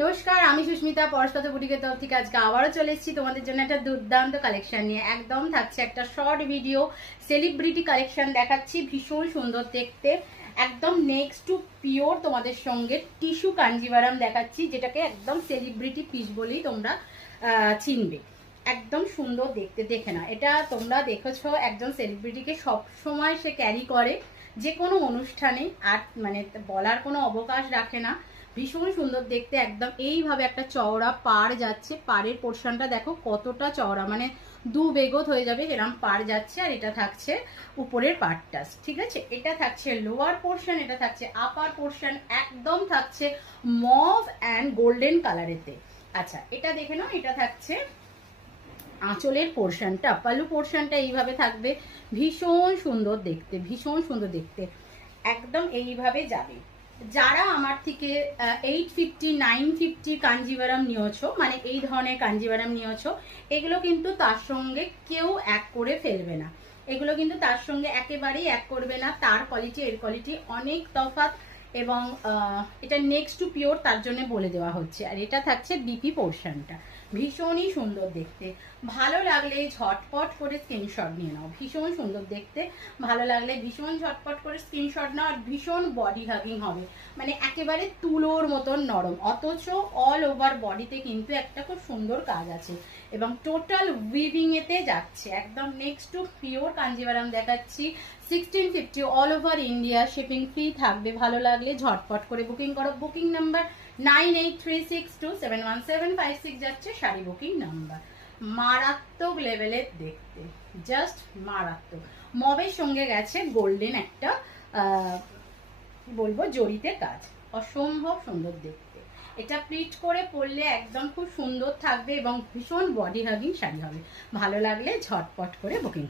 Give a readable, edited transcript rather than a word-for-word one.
নমস্কার, আমি সুস্মিতা পরশপাত বুটিকের তরফ থেকে আজকে আবারও চলে এসেছি তোমাদের জন্য একটা দুর্দান্ত কালেকশন নিয়ে। একদম থাকছে একটা শর্ট ভিডিও, সেলিব্রিটি কালেকশন দেখাচ্ছি, ভীষণ সুন্দর দেখতে। একদম নেক্সট টু পিওর তোমাদের সঙ্গে টিস্যু কাঞ্জিভারাম দেখাচ্ছি, যেটাকে একদম সেলিব্রিটি পিস বলেই তোমরা চিনবে। একদম সুন্দর দেখতে, দেখে না এটা তোমরা দেখেছো, একজন সেলিব্রিটিকে সব সময় সে ক্যারি করে যে কোনো অনুষ্ঠানে, আর মানে বলার কোনো অবকাশ রাখে না। ভীষণ সুন্দর দেখতে, একদম এইভাবে একটা চওড়া পার যাচ্ছে, পাড়ের পোর্শনটা দেখো কতটা চওড়া, মানে দু বেগত হয়ে যাবে এরকম পার যাচ্ছে। আর এটা থাকছে উপরের পার্টটা, ঠিক আছে। এটা থাকছে লোয়ার পোর্শন, এটা থাকছে আপার পোর্শন, একদম থাকছে মভ অ্যান্ড গোল্ডেন কালারেতে। আচ্ছা, এটা দেখে নাও, এটা থাকছে আঁচলের পোর্শনটা, পালু পোর্শনটা এইভাবে থাকবে। ভীষণ সুন্দর দেখতে, ভীষণ সুন্দর দেখতে, একদম এইভাবে যাবে। যারা আমার থেকে 850 950 কাঞ্জিভারাম নিয়েছো, মানে এই ধরনের কাঞ্জিভারাম নিয়েছো, এগুলো কিন্তু তার সঙ্গে কেউ এক করে ফেলবে না। এগুলো কিন্তু তার সঙ্গে একেবারেই এক করবে না। তার কোয়ালিটি এর কোয়ালিটি অনেক তফাৎ, এবং এটা নেক্সট টু পিওর, তার জন্য বলে দেওয়া হচ্ছে। আর এটা থাকছে বিপি পোর্শনটা, ভীষণই সুন্দর দেখতে। ভালো লাগলে ঝটপট করে স্ক্রিনশট নিয়ে নাও, ভীষণ সুন্দর দেখতে। ভালো লাগলে ভীষণ ঝটপট করে স্ক্রিনশট নাও। আর ভীষণ বডি হাগিং হবে, মানে একেবারে তুলোর মতন নরম, অথচ অল ওভার বডিতে কিন্তু একটা খুব সুন্দর কাজ আছে, এবং টোটাল উইভিং এতে যাচ্ছে। একদম নেক্সট টু পিওর কাঞ্জিভারাম দেখাচ্ছি। 1650 all over India, shipping free থাকবে। ভালো লাগলে ঝটপট করে বুকিং করো। বুকিং নাম্বার 9836271756 যাচ্ছে শাড়ি বুকিং নাম্বার। মারাত্মক লেভেলের দেখতে, জাস্ট মারাত্মক। মবের সঙ্গে গেছে গোল্ডেন একটা বলবো জড়িতে কাজ, অসম্ভব সুন্দর দেখতে। এটা প্লিট করে পরলে একদম খুব সুন্দর থাকবে, এবং ভীষণ বডি হাগিং শাড়ি হবে। ভালো লাগলে ঝটপট করে বুকিং